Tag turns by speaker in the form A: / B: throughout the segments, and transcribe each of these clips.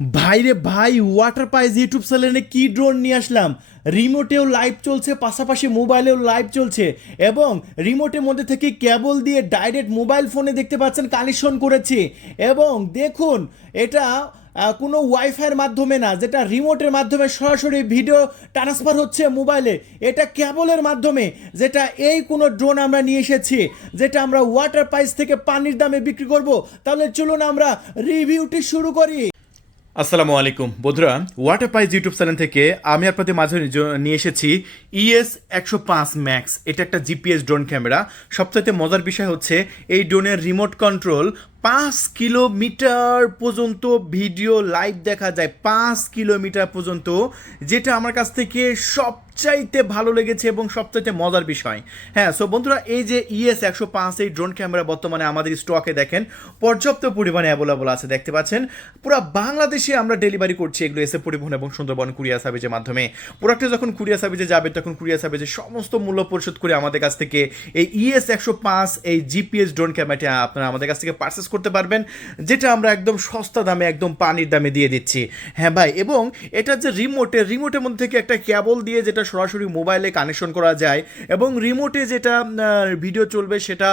A: ভাইরে ভাই water পাইজ YouTube চ্যানেলে কি ড্রোন নিয়ে আসলাম? রিমোটেও লাইভ চলছে, পাশাপাশি মোবাইলেও লাইভ চলছে এবং রিমোটের মধ্যে থেকে কেবল দিয়ে ডাইরেক্ট মোবাইল ফোনে দেখতে পাচ্ছেন কানেকশন করেছি। এবং দেখুন, এটা কোনো ওয়াইফাইয়ের মাধ্যমে না, যেটা রিমোটের মাধ্যমে সরাসরি ভিডিও ট্রান্সফার হচ্ছে মোবাইলে এটা কেবলের মাধ্যমে, যেটা এই কোনো ড্রোন আমরা নিয়ে এসেছি, যেটা আমরা ওয়াটার পাইস থেকে পানির দামে বিক্রি করব। তাহলে চলুন আমরা রিভিউটি শুরু করি। আসসালামু আলাইকুম। বন্ধুরা ওয়াটার পাইজ ইউটিউব চ্যানেল থেকে আমি আপনাদের মাঝে নিয়ে এসেছি E ইএস একশো পাঁচ ম্যাক্স এটা একটা জিপিএস ড্রোন ক্যামেরা সবচাইতে মজার বিষয় হচ্ছে এই ড্রোনের রিমোট কন্ট্রোল পাঁচ কিলোমিটার পর্যন্ত ভিডিও লাইভ দেখা যায়, পাঁচ কিলোমিটার পর্যন্ত, যেটা আমার কাছ থেকে সবচাইতে ভালো লেগেছে এবং সবচাইতে মজার বিষয়। হ্যাঁ সো বন্ধুরা, এই যে E ইএস একশো পাঁচ, এই ড্রোন ক্যামেরা বর্তমানে আমাদের স্টকে দেখেন, পর্যাপ্ত পরিমাণে অ্যাভেলেবল আছে, দেখতে পাচ্ছেন। পুরো বাংলাদেশে আমরা ডেলিভারি করছি এগুলো এসে পরিবহন এবং সুন্দরবন কুরিয়া সার্ভিসের মাধ্যমে। প্রোডাক্টে যখন কুরিয়া সার্ভিসে যাবে, তখন কুরিয়া সার্ভিসে সমস্ত মূল্য পরিশোধ করে আমাদের কাছ থেকে এই E ইএস একশো পাঁচ, এই জিপিএস ড্রোন ক্যামেরাটি আপনারা আমাদের কাছ থেকে পারচেস করতে পারবেন, যেটা আমরা একদম সস্তা দামে, একদম পানির দামে দিয়ে দিচ্ছি। হ্যাঁ ভাই, এবং এটা যে রিমোটে রিমোটের মধ্যে থেকে একটা কেবল দিয়ে যেটা সরাসরি মোবাইলে কানেকশন করা যায়, এবং রিমোটে যেটা ভিডিও চলবে সেটা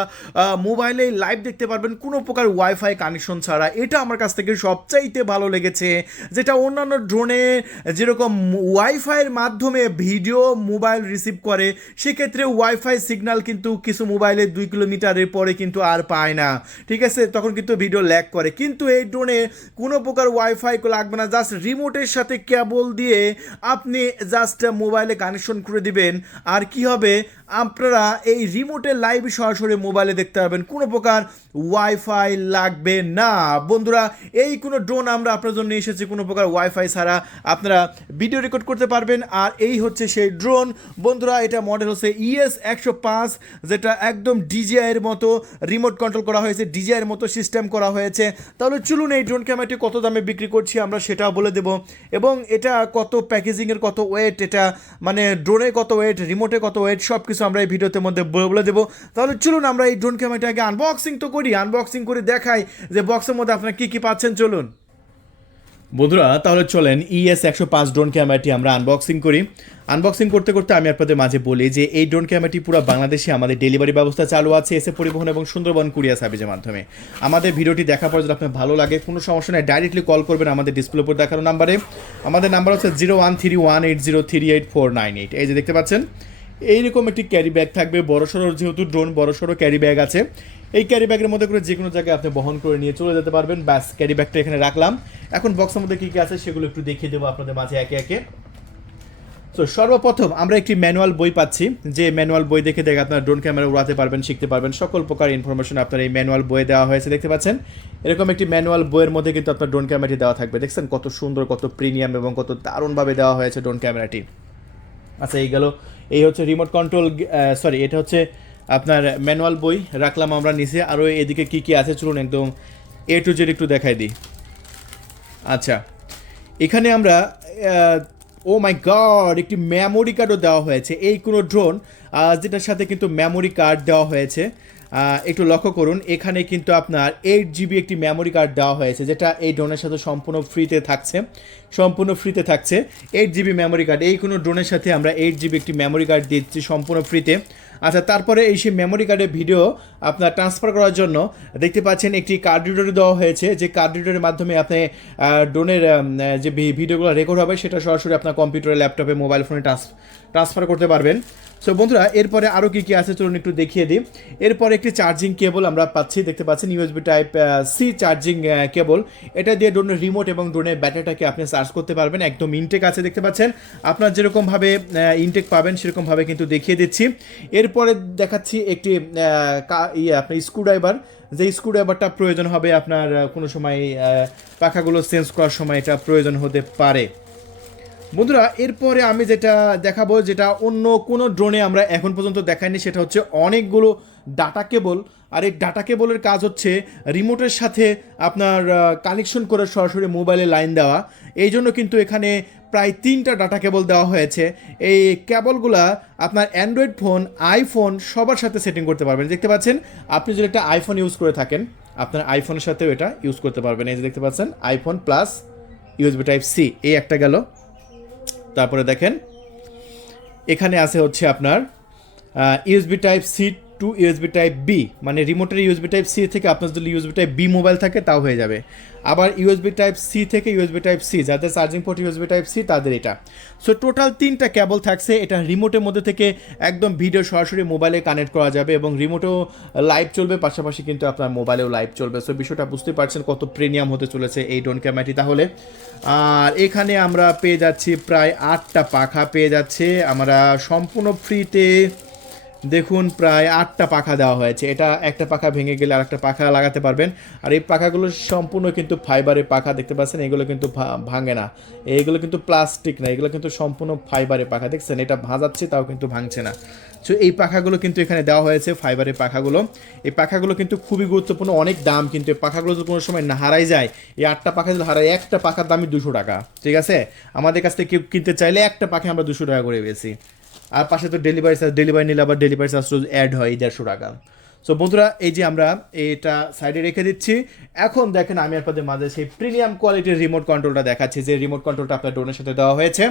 A: মোবাইলে লাইভ দেখতে পারবেন, কোনো প্রকার ওয়াইফাই কানেকশন ছাড়া। এটা আমার কাছ থেকে সবচাইতে ভালো লেগেছে, যেটা অন্যান্য ড্রোনে যেরকম ওয়াইফাইয়ের মাধ্যমে ভিডিও মোবাইল রিসিভ করে, সেক্ষেত্রে ওয়াইফাই সিগন্যাল কিন্তু কিছু মোবাইলে দুই কিলোমিটারের পরে কিন্তু আর পায় না। ঠিক আছে? তখন কিন্তু ভিডিও ল্যাগ করে। কিন্তু এই ড্রোনে কোনো প্রকার ওয়াইফাই লাগবে না। জাস্ট রিমোটের সাথে কেবল দিয়ে আপনি জাস্ট মোবাইলে কানেকশন করে দিবেন। আর কি হবে? আপনারা এই রিমোটের লাইভ সরাসরি মোবাইলে দেখতে পারবেন। কোনো প্রকার ওয়াইফাই লাগবে না। বন্ধুরা, এই কোনো ড্রোন আমরা আপনার জন্য এসেছি। কোনো প্রকার ওয়াইফাই ছাড়া আপনারা ভিডিও রেকর্ড করতে পারবেন। আর এই হচ্ছে সেই ড্রোন বন্ধুরা, এটা মডেল হচ্ছে E ইএস একশো পাঁচ, যেটা একদম ডিজিআইয়ের মতো রিমোট কন্ট্রোল করা হয়েছে। ডিজিআইয়ের মতো সিস্টেম করা হয়েছে। তাহলে চলুন এই ড্রোন ক্যামেরাটি কত দামে বিক্রি করছি আমরা সেটাও বলে দেব। এবং এটা কত প্যাকেজিংয়ের কত ওয়েট এটা মানে ড্রোনে কত ওয়েট রিমোটে কত ওয়েট সব কিছু আমরা এই ভিডিওতে মধ্যে বলে দেবো। তাহলে চলুন আমরা এই ড্রোন ক্যামেরাটি আগে আনবক্সিং তো করি। আনবক্সিং করে দেখাই যে বক্সের মধ্যে আপনারা কী কী পাচ্ছেন, চলুন। বন্ধুরা, তাহলে চলেন E ইএস একশো পাঁচ ড্রোন ক্যামেরাটি আমরা আনবক্সিং করি। আনবক্সিং করতে করতে আমি আপনাদের মাঝে বলি যে, এই ড্রোন ক্যামেরাটি পুরো বাংলাদেশে আমাদের ডেলিভারি ব্যবস্থা চালু আছে, এসে পরিবহন এবং সুন্দরবন কুরিয়ার সার্ভিসের মাধ্যমে। আমাদের ভিডিওটি দেখার পর যদি আপনার ভালো লাগে, কোনো সমস্যা নেই ডাইরেক্টলি কল করবেন আমাদের ডিসপ্লে উপর দেখানো নাম্বারে আমাদের নাম্বার হচ্ছে zero one three one eight zero three eight four nine eight এই যে দেখতে পাচ্ছেন, এইরকম একটি ক্যারি ব্যাগ থাকবে, বড়সড় যেহেতু ড্রোন বড়সড় ক্যারি ব্যাগ আছে। এই ক্যারি ব্যাগের মধ্যে করে যে কোনো জায়গায় আপনি বহন করে নিয়ে চলে যেতে পারবেন। ব্যাস ক্যারি ব্যাগটা এখানে রাখলাম। এখন বক্সের মধ্যে কী কী আছে সেগুলো একটু দেখিয়ে দেবো আপনাদের মাঝে একে একে। তো সর্বপ্রথম আমরা একটি ম্যানুয়াল বই পাচ্ছি। যে ম্যানুয়াল বই দেখে দেখে আপনারা ড্রোন ক্যামেরা উড়াতে পারবেন, শিখতে পারবেন। সকল প্রকার ইনফরমেশন আপনার এই ম্যানুয়াল বইয়ে দেওয়া হয়েছে, দেখতে পাচ্ছেন? এরকম একটি ম্যানুয়াল বইয়ের মধ্যে কিন্তু আপনার ড্রোন ক্যামেরাটি দেওয়া থাকবে। দেখছেন? কত সুন্দর, কত প্রিমিয়াম এবং কত দারুণভাবে দেওয়া হয়েছে ড্রোন ক্যামেরাটি আচ্ছা এই গেল। এই হচ্ছে রিমোট কন্ট্রোল সরি এটা হচ্ছে আপনার ম্যানুয়াল বই রাখলাম আমরা নিচে। আরও এদিকে কী কী আছে চলুন একদম এ টু জেড একটু দেখাই দিই। আচ্ছা এখানে আমরা ও মাই গড একটি মেমোরি কার্ডও দেওয়া হয়েছে। এই কোনো ড্রোন যেটার সাথে কিন্তু মেমোরি কার্ড দেওয়া হয়েছে। একটু লক্ষ্য করুন, এখানে কিন্তু আপনার এইট জিবি একটি মেমোরি কার্ড দেওয়া হয়েছে, যেটা এই ড্রোনের সাথে সম্পূর্ণ ফ্রিতে থাকছে। সম্পূর্ণ ফ্রিতে থাকছে। এইট জিবি মেমোরি কার্ড এই কোনো ড্রোনের সাথে আমরা এইট জিবি একটি মেমোরি কার্ড দিচ্ছি সম্পূর্ণ ফ্রিতে আচ্ছা তারপরে এই সেই মেমোরি কার্ডের ভিডিও আপনার ট্রান্সফার করার জন্য দেখতে পাচ্ছেন একটি কার্ড রিডার দেওয়া হয়েছে। যে কার্ড রিডারের মাধ্যমে আপনি ড্রোনের যে ভিডিওগুলো রেকর্ড হবে, সেটা সরাসরি আপনার কম্পিউটারে ল্যাপটপে মোবাইল ফোনে ট্রান্স ট্রান্সফার করতে পারবেন। সো বন্ধুরা, এরপরে আরও কী কী আছে চলুন একটু দেখিয়ে দিই। এরপরে একটি চার্জিং কেবল আমরা পাচ্ছি, দেখতে পাচ্ছেন USB type C charging cable এটা দিয়ে ড্রোনের রিমোট এবং ড্রোনের ব্যাটারিটাকে আপনি চার্জ করতে পারবেন, একদম ইনটেক আছে, দেখতে পাচ্ছেন। আপনার যেরকমভাবে ইনটেক পাবেন, সেরকমভাবে কিন্তু দেখিয়ে দিচ্ছি। এরপরে দেখাচ্ছি একটি ইয়ে আপনার স্ক্রুড্রাইভার যে স্ক্রুড্রাইভারটা প্রয়োজন হবে আপনার কোনো সময় পাখাগুলো চেঞ্জ করার সময় এটা প্রয়োজন হতে পারে। বন্ধুরা, এরপরে আমি যেটা দেখাবো, যেটা অন্য কোনো ড্রোনে আমরা এখন পর্যন্ত দেখাইনি, সেটা হচ্ছে অনেকগুলো ডাটা কেবল আর এই ডাটা কেবলের কাজ হচ্ছে রিমোটের সাথে আপনার কানেকশন করে সরাসরি মোবাইলে লাইন দেওয়া। এই জন্য কিন্তু এখানে প্রায় তিনটা ডাটা কেবল দেওয়া হয়েছে। এই কেবলগুলা আপনার অ্যান্ড্রয়েড ফোন আইফোন সবার সাথে সেটিং করতে পারবেন। দেখতে পাচ্ছেন, আপনি যদি একটা আইফোন ইউজ করে থাকেন, আপনার আইফোনের সাথেও এটা ইউজ করতে পারবেন। এই যে দেখতে পাচ্ছেন iPhone plus USB type C এই একটা গেল। তারপরে দেখেন এখানে আছে হচ্ছে আপনার USB type C to USB type B মানে রিমোটের ইউএসবি টাইপ সি থেকে আপনার যদি ইউএসবি টাইপ বি মোবাইল থাকে, তাও হয়ে যাবে। আবার ইউএসবি টাইপ সি থেকে ইউএসবি টাইপ সি, যাদের charging port USB type C, তাদের এটা। সো টোটাল তিনটা কেবল থাকছে, এটা রিমোটের মধ্যে থেকে একদম ভিডিও সরাসরি মোবাইলে কানেক্ট করা যাবে এবং রিমোটেও লাইভ চলবে, পাশাপাশি কিন্তু আপনার মোবাইলেও লাইভ চলবে। সো বিষয়টা বুঝতে পারছেন কত প্রিমিয়াম হতে চলেছে এই ড্রোন ক্যামেরাটি তাহলে। আর এখানে আমরা পেয়ে যাচ্ছি প্রায় আটটা পাখা, পেয়ে যাচ্ছে আমরা সম্পূর্ণ ফ্রিতে দেখুন, প্রায় আটটা পাখা দেওয়া হয়েছে। এটা একটা পাখা ভেঙে গেলে আরেকটা পাখা লাগাতে পারবেন। আর এই পাখাগুলো সম্পূর্ণ কিন্তু ফাইবারের পাখা দেখতে পাচ্ছেন, এগুলো কিন্তু ভাঙে না। এইগুলো কিন্তু প্লাস্টিক না, এগুলো কিন্তু সম্পূর্ণ ফাইবারের পাখা, দেখছেন? এটা ভাজাচ্ছে, তাও কিন্তু ভাঙছে না। সো এই পাখাগুলো কিন্তু এখানে দেওয়া হয়েছে, ফাইবারের পাখাগুলো। এই পাখাগুলো কিন্তু খুবই গুরুত্বপূর্ণ, অনেক দাম কিন্তু। এই পাখাগুলো যদি কোনো সময় না হারাই যায়, এই আটটা পাখা যদি হারায় একটা পাখার দামই দুশো টাকা, ঠিক আছে? আমাদের কাছ থেকে কিনতে চাইলে একটা পাখা আমরা দুশো টাকা করে বেশি আর পাশে তো ডেলিভারি চার্জ ডেলিভারি নিলে আবার ডেলিভারি চার্জ অ্যাড হয় দেড়শো টাকা। সো বন্ধুরা, এই যে আমরা এটা সাইডে রেখে দিচ্ছি। এখন দেখেন আমি আপনাদের মাঝে সেই প্রিমিয়াম কোয়ালিটির রিমোট কন্ট্রোলটা দেখাচ্ছি, যে রিমোট কন্ট্রোলটা আপনার ড্রোনের সাথে দেওয়া হয়েছে।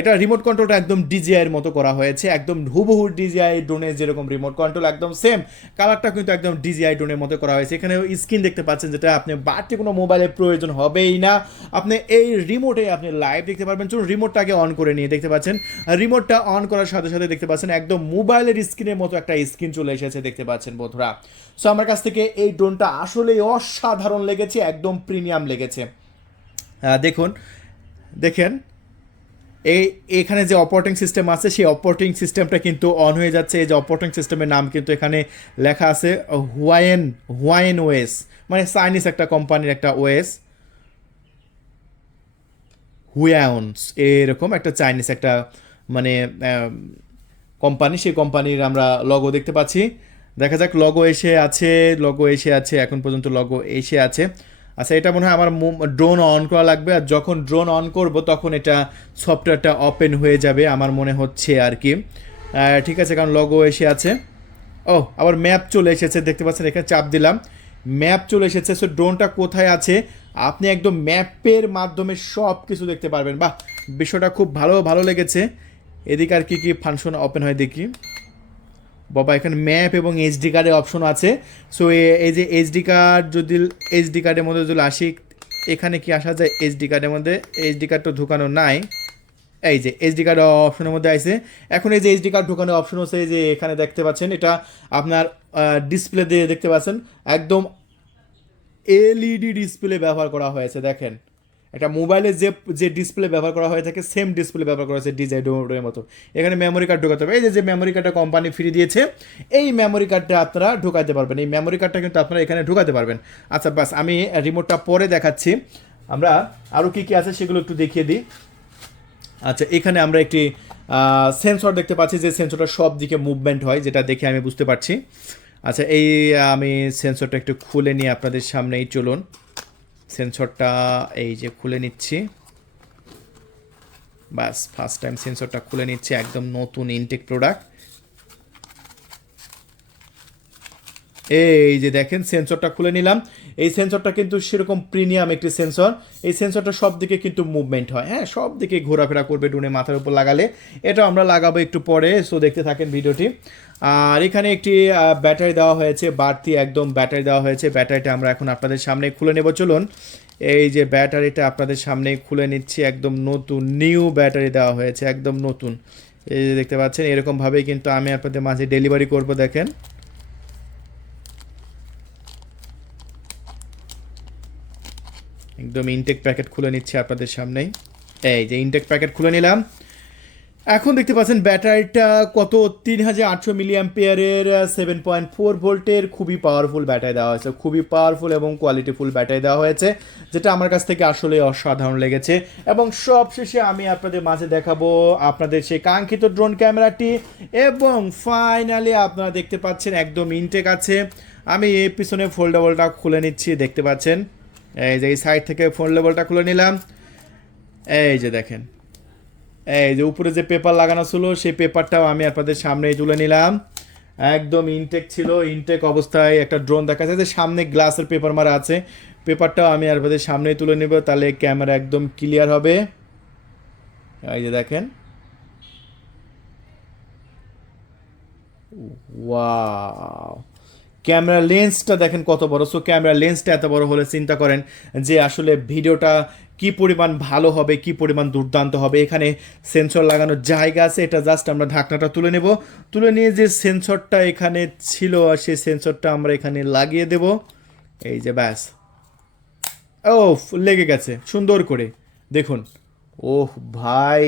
A: এটা রিমোট কন্ট্রোলটা একদম ডিজিআইয়ের মতো করা হয়েছে, একদম হুবহু ডিজিআই ড্রোনের যেরকম রিমোট কন্ট্রোল একদম সেম কালারটা কিন্তু একদম ডিজিআই ড্রোনের মতো করা হয়েছে। এখানে স্ক্রিন দেখতে পাচ্ছেন যেটা আপনি বাড়তি কোনো মোবাইলের প্রয়োজন হবেই না। আপনি এই রিমোটে আপনি লাইভ দেখতে পারবেন। চলুন রিমোটটাকে অন করে নিয়ে দেখতে পাচ্ছেন। রিমোটটা অন করার সাথে সাথে দেখতে পাচ্ছেন, একদম মোবাইলের স্ক্রিনের মতো একটা স্ক্রিন চলে এসেছে দেখতে পাচ্ছেন বন্ধুরা। সো আমার কাছ থেকে এই ড্রোনটা আসলেই অসাধারণ লেগেছে, একদম প্রিমিয়াম লেগেছে। দেখুন, দেখেন, এই, এখানে যে অপারেটিং সিস্টেম আছে, সেই অপারেটিং সিস্টেমটা কিন্তু অন হয়ে যাচ্ছে। এই যে অপারেটিং সিস্টেমের নাম কিন্তু এখানে লেখা আছে হুয়ায়েন হুয়ায়েন ওয়েস মানে চাইনিজ একটা কোম্পানির একটা ওয়েস হুয়াউন্স এরকম একটা চাইনিজ একটা মানে কোম্পানি সেই কোম্পানির আমরা লগো দেখতে পাচ্ছি। দেখা যাক লগো এসে আছে লগো এসে আছে, এখন পর্যন্ত লগো এসে আছে। আচ্ছা এটা মনে হয় আমার ড্রোন অন করা লাগবে, আর যখন ড্রোন অন করব তখন এটা সফটওয়্যারটা ওপেন হয়ে যাবে আমার মনে হচ্ছে আর কি। ঠিক আছে, কারণ লগো এসে আছে। ও, আবার ম্যাপ চলে এসেছে, দেখতে পাচ্ছেন, এখানে চাপ দিলাম। ম্যাপ চলে এসেছে সো ড্রোনটা কোথায় আছে? আপনি একদম ম্যাপের মাধ্যমে সব কিছু দেখতে পারবেন। বাহ, বিষয়টা খুব ভালো ভালো লেগেছে। এদিকে আর কি কি ফাংশন ওপেন হয় দেখি। বাবা, এখানে ম্যাপ এবং এইচডি কার্ডের অপশন আছে। সো এই যে এইচডি কার্ড যদি এইচডি কার্ডের মধ্যে যদি আসি, এখানে কি আসা যায়? এইচডি কার্ডের মধ্যে এইচডি কার্ড তো ঢুকানো নাই। এই যে এইচডি কার্ড অপশনের মধ্যে আছে এখন এই যে এইচডি কার্ড ঢোকানোর অপশন হচ্ছে এই যে এখানে দেখতে পাচ্ছেন, এটা আপনার ডিসপ্লে দিয়ে দেখতে পাচ্ছেন। একদম এলইডি ডিসপ্লে ব্যবহার করা হয়েছে, দেখেন। একটা মোবাইলে যে যে ডিসপ্লে ব্যবহার করা হয়ে থাকে সেম ডিসপ্লে ব্যবহার করা হয়েছে ডিজাই ডোমের মতো। এখানে মেমোরি কার্ড ঢোকাতে হবে। এই যে যে মেমোরি কার্ডটা কোম্পানি ফ্রি দিয়েছে, এই মেমোরি কার্ডটা আপনারা ঢোকাতে পারবেন। এই মেমোরি কার্ডটা কিন্তু আপনারা এখানে ঢোকাতে পারবেন। আচ্ছা বাস, আমি রিমোটটা পরে দেখাচ্ছি। আমরা আরও কী কী আছে সেগুলো একটু দেখিয়ে দিই। আচ্ছা এখানে আমরা একটি সেন্সর দেখতে পাচ্ছি যে সেন্সরটা সব দিকে মুভমেন্ট হয়, যেটা দেখে আমি বুঝতে পারছি। আচ্ছা এই, আমি সেন্সরটা একটু খুলে নিয়ে আপনাদের সামনেই, চলুন। সেন্সরটা এই যে খুলে নিচ্ছি। বাস ফার্স্ট টাইম সেন্সরটা খুলে নিচ্ছি, একদম নতুন ইনটেক প্রোডাক্ট এই যে দেখেন সেন্সরটা খুলে নিলাম। এই সেন্সরটা কিন্তু সেরকম প্রিমিয়াম একটি সেন্সর এই সেন্সরটা সব দিকে কিন্তু মুভমেন্ট হয়। হ্যাঁ সব দিকে ঘোরাফেরা করবে ডুনে মাথার উপর লাগালে। এটা আমরা লাগাবো একটু পরে সো দেখতে থাকেন ভিডিওটি। আর এখানে একটি ব্যাটারি দেওয়া হয়েছে, বাড়তি একদম ব্যাটারি দেওয়া হয়েছে। ব্যাটারিটা আমরা এখন আপনাদের সামনে খুলে নেব। চলুন, এই যে ব্যাটারিটা আপনাদের সামনে খুলে নিচ্ছি। একদম নতুন নিউ ব্যাটারি দেওয়া হয়েছে, একদম নতুন। এই যে দেখতে পাচ্ছেন, এরকমভাবেই কিন্তু আমি আপনাদের মাঝে ডেলিভারি করব, দেখেন। একদম ইনটেক প্যাকেট খুলে নিচ্ছি আপনাদের সামনেই। এই যে ইনটেক প্যাকেট খুলে নিলাম। এখন দেখতে পাচ্ছেন ব্যাটারিটা কত? তিন হাজার আটশো মিলিয়াম পেয়ারের সেভেন পয়েন্ট ফোর ভোল্টের খুবই পাওয়ারফুল ব্যাটারি দেওয়া হয়েছে। খুবই পাওয়ারফুল এবং কোয়ালিটিফুল ব্যাটারি দেওয়া হয়েছে, যেটা আমার কাছ থেকে আসলে অসাধারণ লেগেছে। এবং সবশেষে আমি আপনাদের মাঝে দেখাবো আপনাদের সেই কাঙ্ক্ষিত ড্রোন ক্যামেরাটি এবং ফাইনালি আপনারা দেখতে পাচ্ছেন একদম ইনটেক আছে। আমি এই পিছনে ফোল্ডেবলটা খুলে নিচ্ছি, দেখতে পাচ্ছেন। এই যে এই সাইড থেকে ফোল্ডেবলটা খুলে নিলাম। এই যে দেখেন। এই যে উপরে যে পেপার লাগানো ছিল, সেই পেপারটাও আমি আপনাদের সামনে তুলে নিলাম। একদম ইনটেক ছিল ইনটেক অবস্থায় একটা ড্রোন দেখা যে সামনে গ্লাসের পেপার মারা আছে। পেপারটাও আমি আপনাদের সামনে তুলে নেব, তাহলে ক্যামেরা একদম ক্লিয়ার হবে। এই যে দেখেন। ওয়াও ক্যামেরা লেন্সটা দেখেন কত বড়। সো ক্যামেরা লেন্সটা এত বড় হলে চিন্তা করেন যে আসলে ভিডিওটা কি পরিমাণ ভালো হবে, কি পরিমাণ দুর্দান্ত হবে। এখানে সেন্সর লাগানোর জায়গা আছে, এটা জাস্ট আমরা ঢাকনাটা তুলে নেব। তুলে নিয়ে যে সেন্সরটা এখানে ছিল, আর সেই সেন্সরটা আমরা এখানে লাগিয়ে দেব। এই যে ব্যাস। ও লেগে গেছে, সুন্দর করে। দেখুন ওহ ভাই,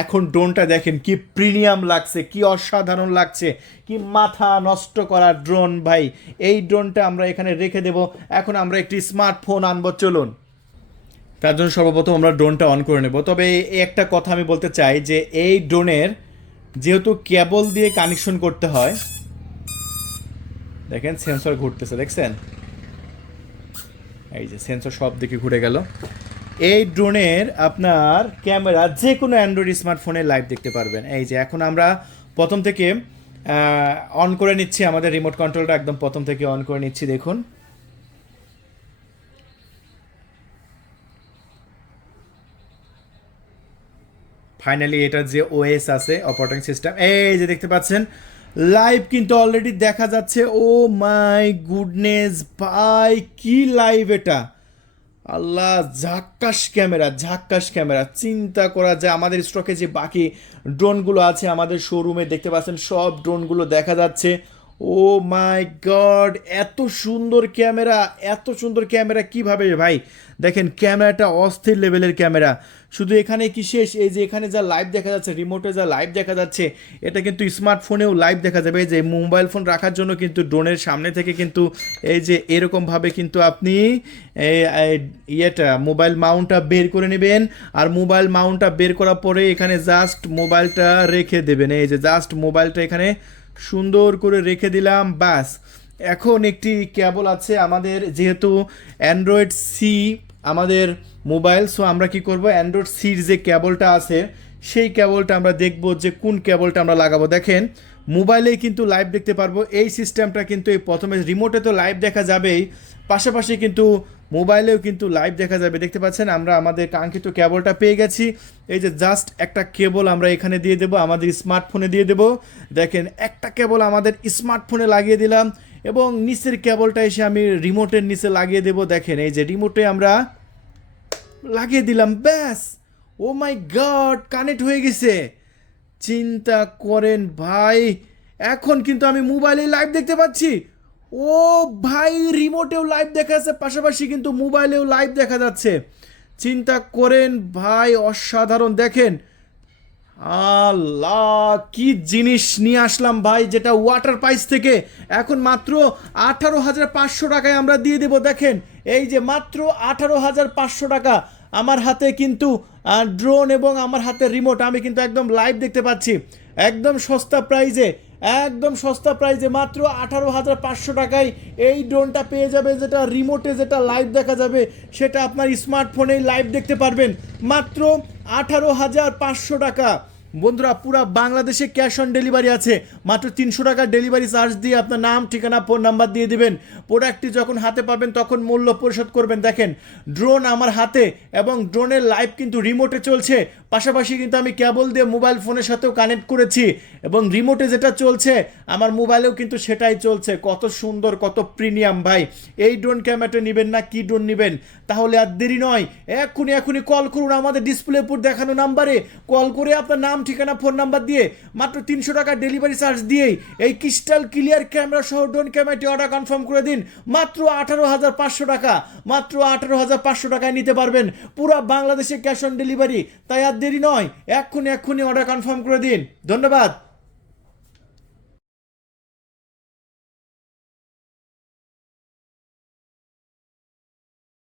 A: এখন ড্রোনটা দেখেন কি প্রিমিয়াম লাগছে, কি অসাধারণ লাগছে, কি মাথা নষ্ট করা ড্রোন ভাই। এই ড্রোনটা আমরা এখানে রেখে দেব। এখন আমরা একটি স্মার্টফোন আনব, চলুন। তার জন্য সর্বপ্রথম আমরা ড্রোনটা অন করে নেব। তবে একটা কথা আমি বলতে চাই যে, এই ড্রোনের যেহেতু কেবল দিয়ে কানেকশন করতে হয়, দেখেন সেন্সর ঘুরতেছে, দেখছেন? এই যে সেন্সর সব দিকে ঘুরে গেল। এই ড্রোনের আপনার ক্যামেরা যে কোনো অ্যান্ড্রয়েড স্মার্টফোনে লাইভ দেখতে পারবেন। এই যে এখন আমরা প্রথম থেকে অন করে নিচ্ছি, আমাদের রিমোট কন্ট্রোলটা একদম প্রথম থেকে অন করে নিচ্ছি, দেখুন। ফাইনালি এটা যে ওএস আছে অপারেটিং সিস্টেম এই যে দেখতে পাচ্ছেন লাইভ কিন্তু অলরেডি দেখা যাচ্ছে। ও মাই গুডনেস ভাই, কি লাইভ এটা? আল্লাহ ঝাক্কাস ক্যামেরা ঝাক্কাস ক্যামেরা। চিন্তা করা যায়, আমাদের স্টকে যে বাকি ড্রোনগুলো আছে আমাদের শোরুমে দেখতে পাচ্ছেন, সব ড্রোনগুলো দেখা যাচ্ছে। ও মাই গড, এত সুন্দর ক্যামেরা, এত সুন্দর ক্যামেরা কীভাবে ভাই? দেখেন, ক্যামেরাটা অস্থির লেভেলের ক্যামেরা। শুধু এখানে কি শেষ? এই যে এখানে যা লাইভ দেখা যাচ্ছে রিমোটে যা লাইভ দেখা যাচ্ছে, এটা কিন্তু স্মার্টফোনেও লাইভ দেখা যাবে। এই যে মোবাইল ফোন রাখার জন্য কিন্তু ড্রোনের সামনে থেকে কিন্তু এই যে এরকমভাবে কিন্তু আপনি ইয়েটা মোবাইল মাউন্টটা বের করে নেবেন। আর মোবাইল মাউন্টটা বের করার পরে এখানে জাস্ট মোবাইলটা রেখে দেবেন। এই যে জাস্ট মোবাইলটা এখানে সুন্দর করে রেখে দিলাম বাস এখন একটি কেবল আছে আমাদের, যেহেতু অ্যান্ড্রয়েড সি আমাদের মোবাইল সো আমরা কি করব? অ্যান্ড্রয়েড সির যে কেবলটা আছে, সেই কেবলটা আমরা দেখব যে কোন কেবলটা আমরা লাগাবো। দেখেন মোবাইলেই কিন্তু লাইভ দেখতে পারব। এই সিস্টেমটা কিন্তু এই প্রথমে রিমোটে তো লাইভ দেখা যাবেই। পাশাপাশি কিন্তু মোবাইলেও কিন্তু লাইভ দেখা যাবে। দেখতে পাচ্ছেন, আমরা আমাদের কাঙ্ক্ষিত কেবলটা পেয়ে গেছি। এই যে জাস্ট একটা কেবল আমরা এখানে দিয়ে দেবো, আমাদের স্মার্টফোনে দিয়ে দেবো। দেখেন, একটা কেবল আমাদের স্মার্টফোনে লাগিয়ে দিলাম এবং নিচের কেবলটা এসে আমি রিমোটের নিচে লাগিয়ে দেবো। দেখেন, এই যে রিমোটে আমরা লাগিয়ে দিলাম, ব্যাস! ও মাই গড কানেক্ট হয়ে গেছে। চিন্তা করেন ভাই, এখন কিন্তু আমি মোবাইলে লাইভ দেখতে পাচ্ছি। ও ভাই রিমোটেও লাইভ দেখা যাচ্ছে, পাশাপাশি কিন্তু মোবাইলেও লাইভ দেখা যাচ্ছে। চিন্তা করেন ভাই, অসাধারণ। দেখেন, আল্লাহ, কি জিনিস নিয়ে আসলাম ভাই, যেটা ওয়াটার প্রাইস থেকে এখন মাত্র আঠারো হাজার পাঁচশো টাকায় আমরা দিয়ে দেবো। দেখেন, এই যে মাত্র আঠারো হাজার পাঁচশো টাকা আমার হাতে কিন্তু ড্রোন এবং আমার হাতে রিমোট আমি কিন্তু একদম লাইভ দেখতে পাচ্ছি। একদম সস্তা প্রাইজে একদম সস্তা প্রাইজে মাত্র আঠারো হাজার পাঁচশো টাকায় এই ড্রোনটা পেয়ে যাবে যেটা রিমোটে যেটা লাইভ দেখা যাবে, সেটা আপনার স্মার্টফোনেই লাইভ দেখতে পারবেন। মাত্র আঠারো হাজার পাঁচশো টাকা। বন্ধুরা, পুরো বাংলাদেশে ক্যাশ অন ডেলিভারি আছে। মাত্র তিনশো টাকা ডেলিভারি চার্জ দিয়ে আপনার নাম, ঠিকানা ফোন নাম্বার দিয়ে দিবেন। প্রোডাক্টটি যখন হাতে পাবেন, তখন মূল্য পরিশোধ করবেন। দেখেন ড্রোন আমার হাতে এবং ড্রোনের লাইভ কিন্তু রিমোটে চলছে। পাশাপাশি কিন্তু আমি কেবল দিয়ে মোবাইল ফোনের সাথেও কানেক্ট করেছি এবং রিমোটে যেটা চলছে, আমার মোবাইলেও কিন্তু সেটাই চলছে। কত সুন্দর, কত প্রিমিয়াম ভাই। এই ড্রোন ক্যামেরাটা নেবেন না, কি ড্রোন নেবেন? তাহলে আর দেরি নয়। এক্ষুনি এখনই কল করুন আমাদের ডিসপ্লে উপর দেখানো নাম্বারে কল করে আপনার নাম ঠিকানা ফোন নাম্বার দিয়ে মাত্র তিনশো টাকা ডেলিভারি চার্জ দিয়েই এই ক্রিস্টাল ক্লিয়ার ক্যামেরা সহ ড্রোন ক্যামেরাটি অর্ডার কনফার্ম করে দিন। মাত্র আঠারো হাজার পাঁচশো টাকা, মাত্র আঠারো হাজার পাঁচশো টাকায় নিতে পারবেন। পুরো বাংলাদেশে ক্যাশ অন ডেলিভারি তাই আর দেরি নয়, এক্ষুনি এক্ষুনি অর্ডার কনফার্ম করে দিন। ধন্যবাদ।